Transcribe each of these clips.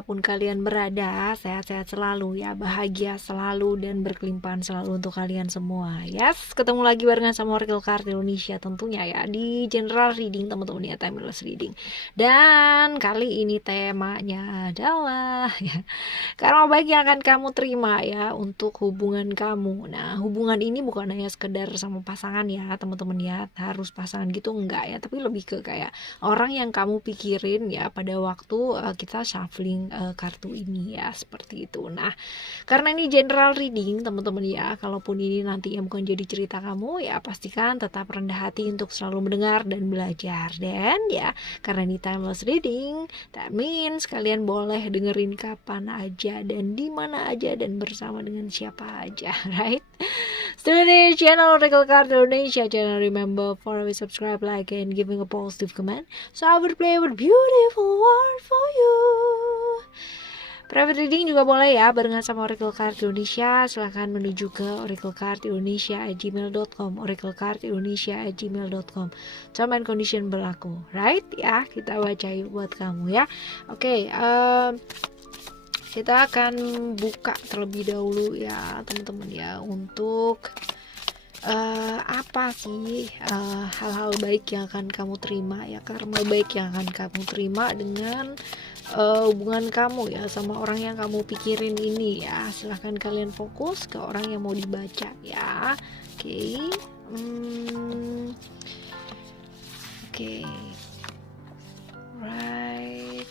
dimanapun kalian berada, sehat-sehat selalu ya, bahagia selalu dan berkelimpahan selalu untuk kalian semua. Yes, ketemu lagi barengan sama Oracle Card Indonesia tentunya ya, di general reading teman-teman ya, timeless reading. Dan kali ini temanya adalah ya, karma baik yang akan kamu terima ya untuk hubungan kamu. Nah, hubungan ini bukan hanya sekedar sama pasangan ya teman-teman ya, harus pasangan gitu enggak ya, tapi lebih ke kayak orang yang kamu pikirin ya pada waktu kita shuffling kartu ini ya, seperti itu. Nah, karena ini general reading teman-teman ya, kalaupun ini nanti yang bukan jadi cerita kamu ya, pastikan tetap rendah hati untuk selalu mendengar dan belajar. Dan ya, karena ini timeless reading, that means kalian boleh dengerin kapan aja dan di mana aja dan bersama dengan siapa aja, right? Stay di channel Oracle Card Indonesia channel. Remember for always subscribe, like, and giving a positive comment, so I will play with beautiful word for you. Private reading juga boleh ya barengan sama Oracle Card Indonesia. Silahkan menuju ke oraclecardindonesia@gmail.com, oraclecardindonesia@gmail.com. Term and condition berlaku, right? Ya, kita baca yuk buat kamu ya. Oke, kita akan buka terlebih dahulu ya teman-teman ya, untuk apa sih hal-hal baik yang akan kamu terima ya, karma baik yang akan kamu terima dengan hubungan kamu ya sama orang yang kamu pikirin ini ya. Silahkan kalian fokus ke orang yang mau dibaca ya. Oke. Right.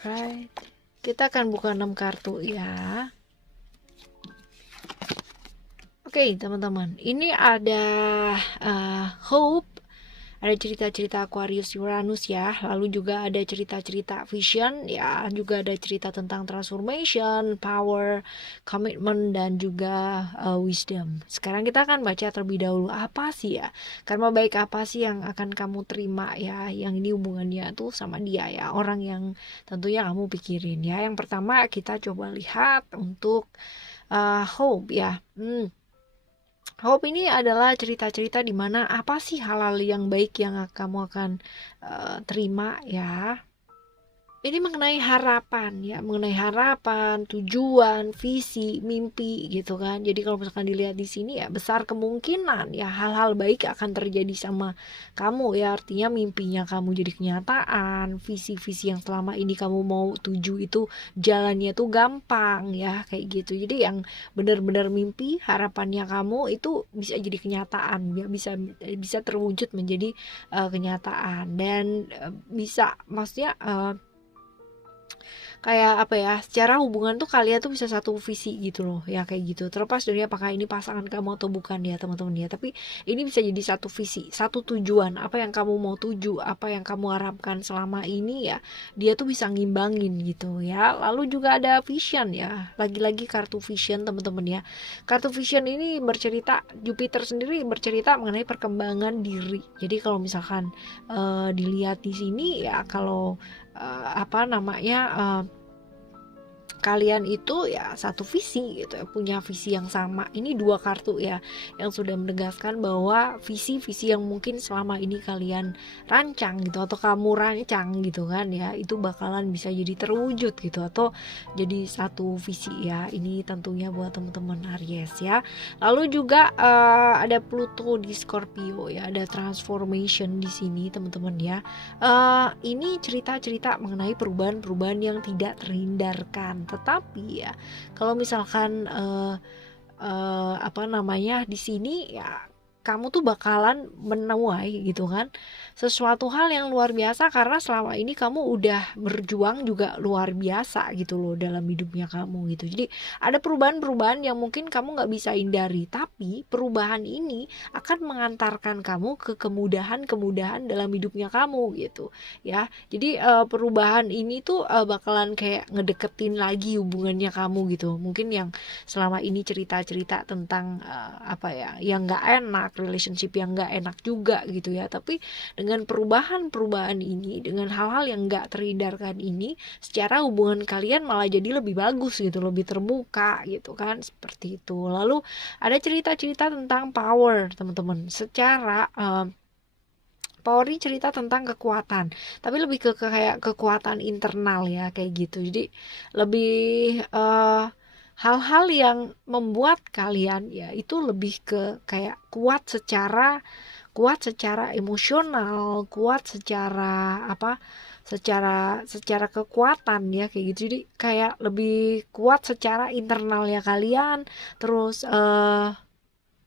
Right. Kita akan buka 6 kartu ya. Oke, teman-teman. Ini ada hope, ada cerita-cerita Aquarius Uranus ya, lalu juga ada cerita-cerita vision ya, juga ada cerita tentang transformation, power, commitment, dan juga wisdom. Sekarang kita akan baca terlebih dahulu apa sih ya, karma baik apa sih yang akan kamu terima ya, yang ini hubungannya tuh sama dia ya, orang yang tentunya kamu pikirin ya. Yang pertama kita coba lihat untuk hope ya. Hope ini adalah cerita-cerita di mana apa sih hal-hal yang baik yang kamu akan terima ya. Ini mengenai harapan ya, mengenai harapan, tujuan, visi, mimpi gitu kan. Jadi kalau misalkan dilihat di sini ya, besar kemungkinan ya hal-hal baik akan terjadi sama kamu ya. Artinya mimpinya kamu jadi kenyataan, visi-visi yang selama ini kamu mau tuju itu jalannya tuh gampang ya, kayak gitu. Jadi yang benar-benar mimpi, harapannya kamu itu bisa jadi kenyataan ya, bisa terwujud menjadi kenyataan, dan bisa maksudnya kayak apa ya, secara hubungan tuh kalian tuh bisa satu visi gitu loh ya, kayak gitu. Terlepas dari apakah ini pasangan kamu atau bukan ya teman-teman ya, tapi ini bisa jadi satu visi, satu tujuan, apa yang kamu mau tuju, apa yang kamu harapkan selama ini ya, dia tuh bisa ngimbangin gitu ya. Lalu juga ada vision ya, lagi-lagi kartu vision teman-teman ya. Kartu vision ini bercerita, Jupiter sendiri bercerita mengenai perkembangan diri. Jadi kalau misalkan dilihat di sini ya, kalau kalian itu ya satu visi gitu ya, punya visi yang sama. Ini dua kartu ya yang sudah menegaskan bahwa visi-visi yang mungkin selama ini kalian rancang gitu, atau kamu rancang gitu kan ya, itu bakalan bisa jadi terwujud gitu, atau jadi satu visi ya. Ini tentunya buat teman-teman Aries ya. Lalu juga ada Pluto di Scorpio ya, ada transformation di sini teman-teman ya. Ini cerita-cerita mengenai perubahan-perubahan yang tidak terhindarkan. Tetapi ya, kalau misalkan di sini ya, kamu tuh bakalan menuai gitu kan sesuatu hal yang luar biasa, karena selama ini kamu udah berjuang juga luar biasa gitu loh dalam hidupnya kamu gitu. Jadi ada perubahan-perubahan yang mungkin kamu nggak bisa hindari, tapi perubahan ini akan mengantarkan kamu ke kemudahan-kemudahan dalam hidupnya kamu gitu ya. Jadi perubahan ini tuh bakalan kayak ngedeketin lagi hubungannya kamu gitu. Mungkin yang selama ini cerita-cerita tentang yang nggak enak stuck relationship yang nggak enak juga gitu ya. Tapi dengan perubahan ini, dengan hal-hal yang nggak terhindarkan ini, secara hubungan kalian malah jadi lebih bagus gitu, lebih terbuka gitu kan, seperti itu. Lalu ada cerita-cerita tentang power teman-teman. Secara power ini cerita tentang kekuatan, tapi lebih ke kayak kekuatan internal ya, kayak gitu. Jadi lebih hal-hal yang membuat kalian ya itu lebih ke kayak kuat secara emosional, kuat secara secara kekuatan ya, kayak gitu. Jadi kayak lebih kuat secara internal ya kalian. Terus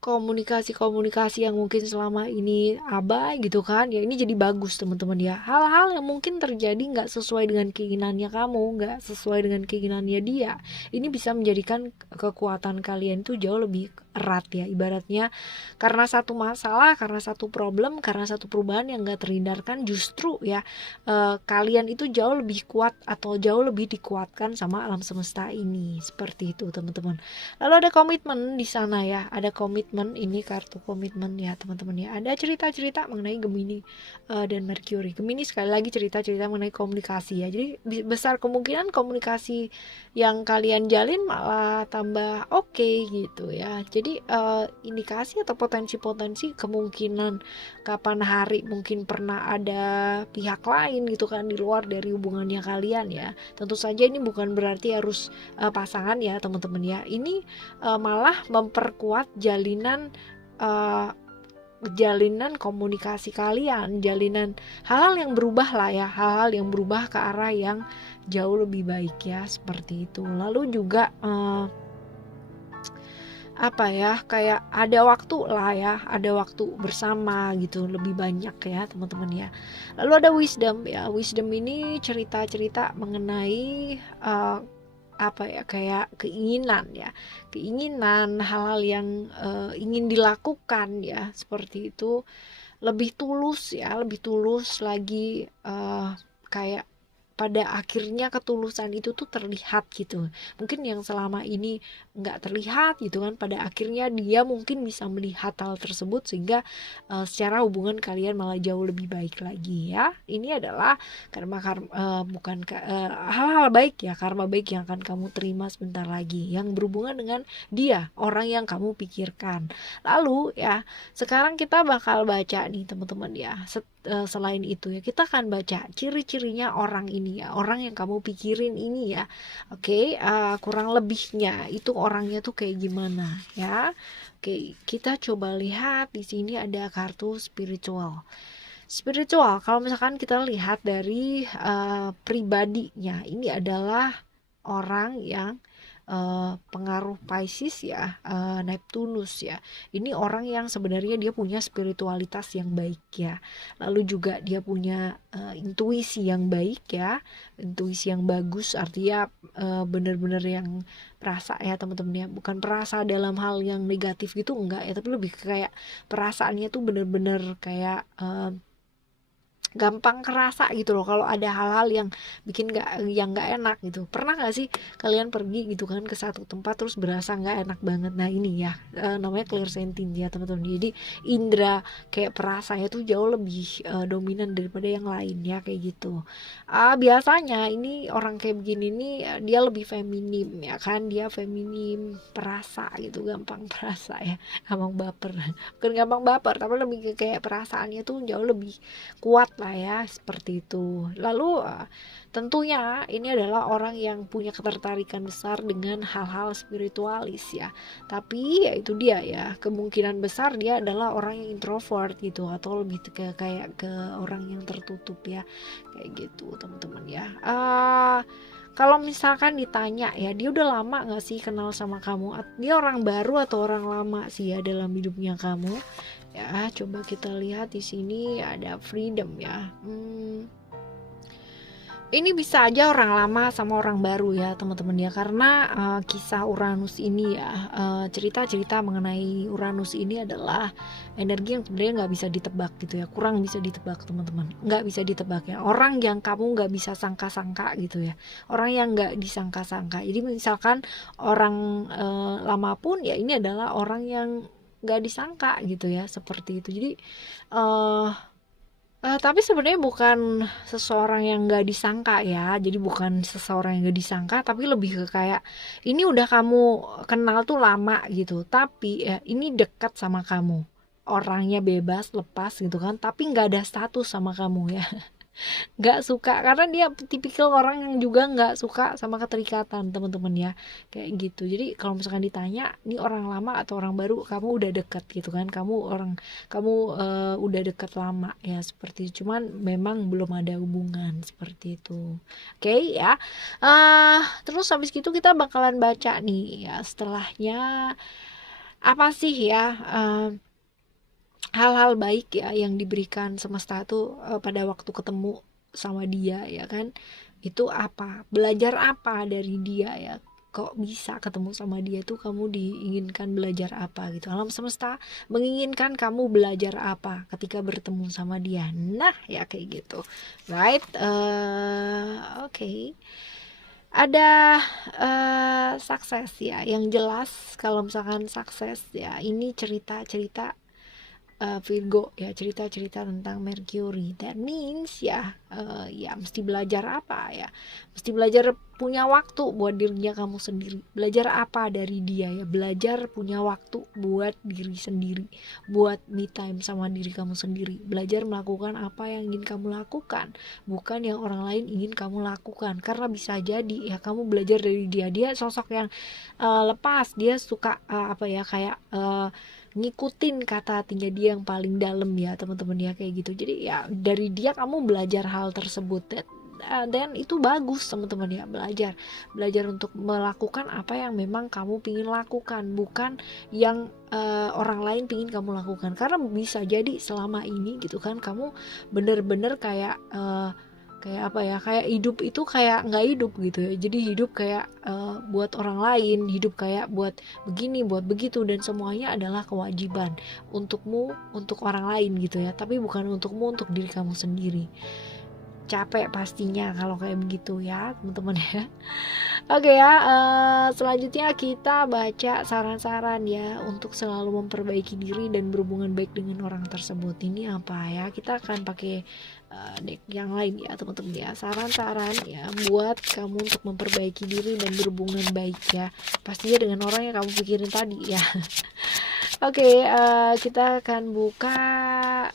komunikasi yang mungkin selama ini abai gitu kan ya, ini jadi bagus teman-teman ya. Hal-hal yang mungkin terjadi nggak sesuai dengan keinginannya kamu, nggak sesuai dengan keinginannya dia, ini bisa menjadikan kekuatan kalian itu jauh lebih erat ya, ibaratnya karena satu masalah, karena satu problem, karena satu perubahan yang nggak terhindarkan, justru ya kalian itu jauh lebih kuat atau jauh lebih dikuatkan sama alam semesta ini, seperti itu teman-teman. Lalu ada komitmen di sana ya, ada komitmen, ini kartu komitmen ya teman-teman ya. Ada cerita-cerita mengenai Gemini dan Mercury. Gemini sekali lagi cerita-cerita mengenai komunikasi ya. Jadi besar kemungkinan komunikasi yang kalian jalin malah tambah oke gitu ya. Jadi indikasi atau potensi-potensi kemungkinan kapan hari mungkin pernah ada pihak lain gitu kan di luar dari hubungannya kalian ya. Tentu saja ini bukan berarti harus pasangan ya teman-teman ya. Ini malah memperkuat jalinan komunikasi kalian, jalinan hal-hal yang berubah lah ya, hal-hal yang berubah ke arah yang jauh lebih baik ya, seperti itu. Lalu juga kayak ada waktu lah ya, ada waktu bersama gitu lebih banyak ya teman-teman ya. Lalu ada wisdom ya. Wisdom ini cerita-cerita mengenai kayak keinginan hal-hal yang ingin dilakukan ya, seperti itu. Lebih tulus lagi, kayak pada akhirnya ketulusan itu tuh terlihat gitu. Mungkin yang selama ini nggak terlihat gitu kan, pada akhirnya dia mungkin bisa melihat hal tersebut, sehingga secara hubungan kalian malah jauh lebih baik lagi ya. Ini adalah hal-hal baik ya, karma baik yang akan kamu terima sebentar lagi, yang berhubungan dengan dia, orang yang kamu pikirkan. Lalu ya, sekarang kita bakal baca nih teman-teman ya. Selain itu ya, kita akan baca ciri-cirinya orang ini ya, orang yang kamu pikirin ini ya. Oke, kurang lebihnya itu orangnya tuh kayak gimana ya. Oke, kita coba lihat di sini ada kartu spiritual. Kalau misalkan kita lihat dari pribadinya, ini adalah orang yang pengaruh Pisces ya, Neptunus ya. Ini orang yang sebenarnya dia punya spiritualitas yang baik ya. Lalu juga dia punya intuisi yang baik ya, intuisi yang bagus, artinya benar-benar yang perasa ya teman-teman ya. Bukan perasa dalam hal yang negatif gitu enggak ya, tapi lebih kayak perasaannya tuh benar-benar kayak gampang kerasa gitu loh kalau ada hal-hal yang bikin nggak enak gitu. Pernah nggak sih kalian pergi gitu kan ke satu tempat terus berasa nggak enak banget? Nah ini ya namanya clairsentient ya teman-teman. Jadi indera kayak perasanya tuh jauh lebih dominan daripada yang lain ya, kayak gitu. Biasanya ini orang kayak begini nih dia lebih feminim ya kan, dia feminim, perasa gitu, gampang perasa ya, gampang baper. Bukan gampang baper, tapi lebih ke kayak perasaannya tuh jauh lebih kuat lah ya, seperti itu. Lalu tentunya ini adalah orang yang punya ketertarikan besar dengan hal-hal spiritualis ya. Tapi ya itu dia ya, kemungkinan besar dia adalah orang yang introvert gitu, atau lebih kayak ke orang yang tertutup ya, kayak gitu teman-teman ya. Kalau misalkan ditanya ya, dia udah lama gak sih kenal sama kamu? Dia orang baru atau orang lama sih ya dalam hidupnya kamu? Ya, coba kita lihat di sini ada freedom ya. Ini bisa aja orang lama sama orang baru ya teman-teman ya, karena kisah Uranus ini ya, cerita-cerita mengenai Uranus ini adalah energi yang sebenarnya nggak bisa ditebak gitu ya, kurang bisa ditebak teman-teman, nggak bisa ditebak ya, orang yang kamu nggak bisa sangka-sangka gitu ya, orang yang nggak disangka-sangka. Jadi misalkan orang lama pun ya, ini adalah orang yang nggak disangka gitu ya, seperti itu. Jadi tapi sebenarnya bukan seseorang yang nggak disangka ya. Jadi bukan seseorang yang nggak disangka, tapi lebih ke kayak ini udah kamu kenal tuh lama gitu. Tapi ya ini dekat sama kamu. Orangnya bebas, lepas gitu kan. Tapi nggak ada status sama kamu ya. Nggak suka karena dia tipikal orang yang juga nggak suka sama keterikatan, teman-teman ya, kayak gitu. Jadi kalau misalkan ditanya ini orang lama atau orang baru, kamu udah deket gitu kan, kamu udah deket lama ya, seperti itu. Cuman memang belum ada hubungan seperti itu. Oke ya. Terus habis gitu kita bakalan baca nih ya setelahnya, apa sih ya hal-hal baik ya yang diberikan semesta tuh pada waktu ketemu sama dia ya kan. Itu apa, belajar apa dari dia ya, kok bisa ketemu sama dia tuh kamu diinginkan belajar apa gitu, alam semesta menginginkan kamu belajar apa ketika bertemu sama dia. Nah ya kayak gitu, right. Oke. Ada sukses ya, yang jelas kalau misalkan sukses ya, ini cerita-cerita Virgo ya, cerita-cerita tentang Mercury. That means ya ya mesti belajar apa ya, mesti belajar punya waktu buat dirinya kamu sendiri. Belajar apa dari dia ya, belajar punya waktu buat diri sendiri, buat me time sama diri kamu sendiri. Belajar melakukan apa yang ingin kamu lakukan, bukan yang orang lain ingin kamu lakukan. Karena bisa jadi ya kamu belajar dari dia sosok yang lepas, dia suka apa ya, kayak ngikutin kata hatinya dia yang paling dalam ya, teman-teman ya, kayak gitu. Jadi ya dari dia kamu belajar hal tersebut, dan itu bagus teman-teman ya. Belajar untuk melakukan apa yang memang kamu pingin lakukan, bukan yang orang lain pingin kamu lakukan. Karena bisa jadi selama ini gitu kan kamu bener-bener kayak kayak apa ya, kayak hidup itu kayak nggak hidup gitu ya. Jadi hidup kayak buat orang lain, hidup kayak buat begini, buat begitu, dan semuanya adalah kewajiban untukmu, untuk orang lain gitu ya, tapi bukan untukmu, untuk diri kamu sendiri. Capek pastinya kalau kayak begitu ya, teman-teman ya. Oke ya, selanjutnya kita baca saran-saran ya untuk selalu memperbaiki diri dan berhubungan baik dengan orang tersebut. Ini apa ya? Kita akan pakai deck yang lain ya, teman-teman ya. Saran-saran ya buat kamu untuk memperbaiki diri dan berhubungan baik ya. Pastinya dengan orang yang kamu pikirin tadi ya. Oke, kita akan buka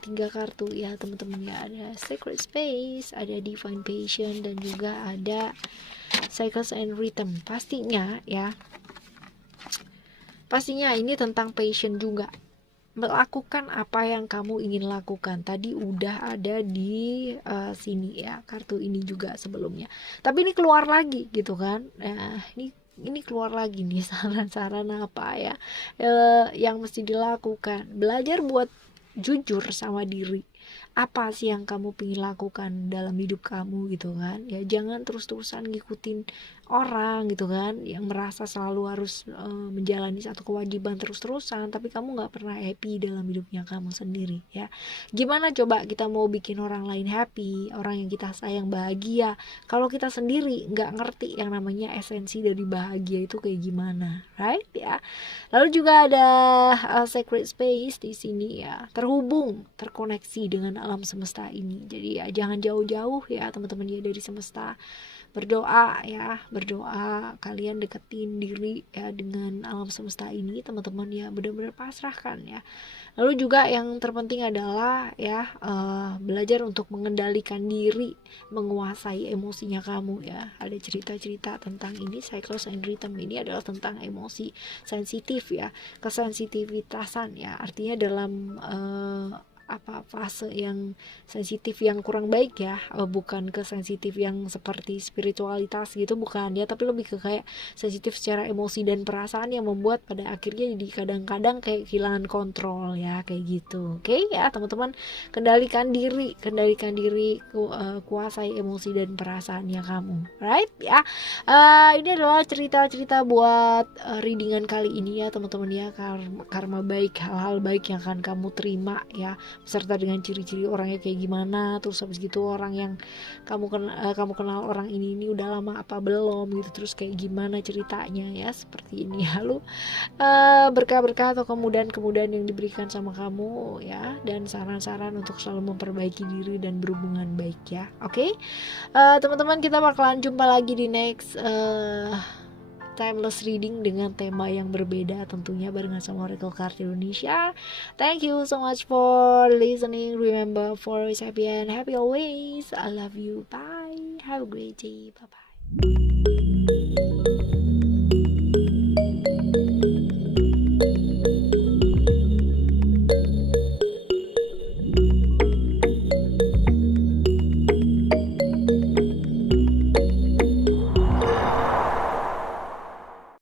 3 kartu ya, teman-teman ya. Ada Sacred Space, ada Divine Passion, dan juga ada Cycles and Rhythm. Pastinya ini tentang passion juga. Melakukan apa yang kamu ingin lakukan. Tadi udah ada di sini ya, kartu ini juga sebelumnya. Tapi ini keluar lagi gitu kan. Nah, ini keluar lagi nih saran-saran apa ya yang mesti dilakukan. Belajar buat jujur sama diri. Apa sih yang kamu pengen lakukan dalam hidup kamu gitu kan ya. Jangan terus-terusan ngikutin orang gitu kan, yang merasa selalu harus menjalani satu kewajiban terus-terusan, tapi kamu gak pernah happy dalam hidupnya kamu sendiri ya. Gimana coba kita mau bikin orang lain happy, orang yang kita sayang bahagia, kalau kita sendiri gak ngerti yang namanya esensi dari bahagia itu kayak gimana, right ya. Lalu juga ada Sacred Space di sini ya, terkoneksi dengan alam semesta ini. Jadi ya jangan jauh-jauh ya teman-teman ya dari semesta. Berdoa kalian deketin diri ya dengan alam semesta ini, teman-teman ya, benar-benar pasrahkan ya. Lalu juga yang terpenting adalah ya belajar untuk mengendalikan diri, menguasai emosinya kamu ya. Ada cerita-cerita tentang ini, Cycles and Rhythm ini adalah tentang emosi sensitif ya, kesensitivitasan ya, artinya dalam fase yang sensitif yang kurang baik ya, bukan ke sensitif yang seperti spiritualitas gitu, bukan ya, tapi lebih ke kayak sensitif secara emosi dan perasaan yang membuat pada akhirnya jadi kadang-kadang kayak kehilangan kontrol ya, kayak gitu. Oke ya teman-teman, kendalikan diri, kuasai emosi dan perasaannya kamu, right ya. Ini adalah cerita-cerita buat readingan kali ini ya teman-teman ya. Karma baik, hal-hal baik yang akan kamu terima ya, beserta dengan ciri-ciri orangnya kayak gimana, terus habis gitu orang yang kamu kenal orang ini udah lama apa belum gitu, terus kayak gimana ceritanya ya, seperti ini. Lalu berkah-berkah atau kemudahan-kemudahan yang diberikan sama kamu ya, dan saran-saran untuk selalu memperbaiki diri dan berhubungan baik ya. Oke, teman-teman, kita bakalan jumpa lagi di next timeless reading dengan tema yang berbeda tentunya barengan sama Oracle Card Indonesia. Thank you so much for listening. Remember, for always happy and happy always. I love you. Bye. Have a great day. Bye bye.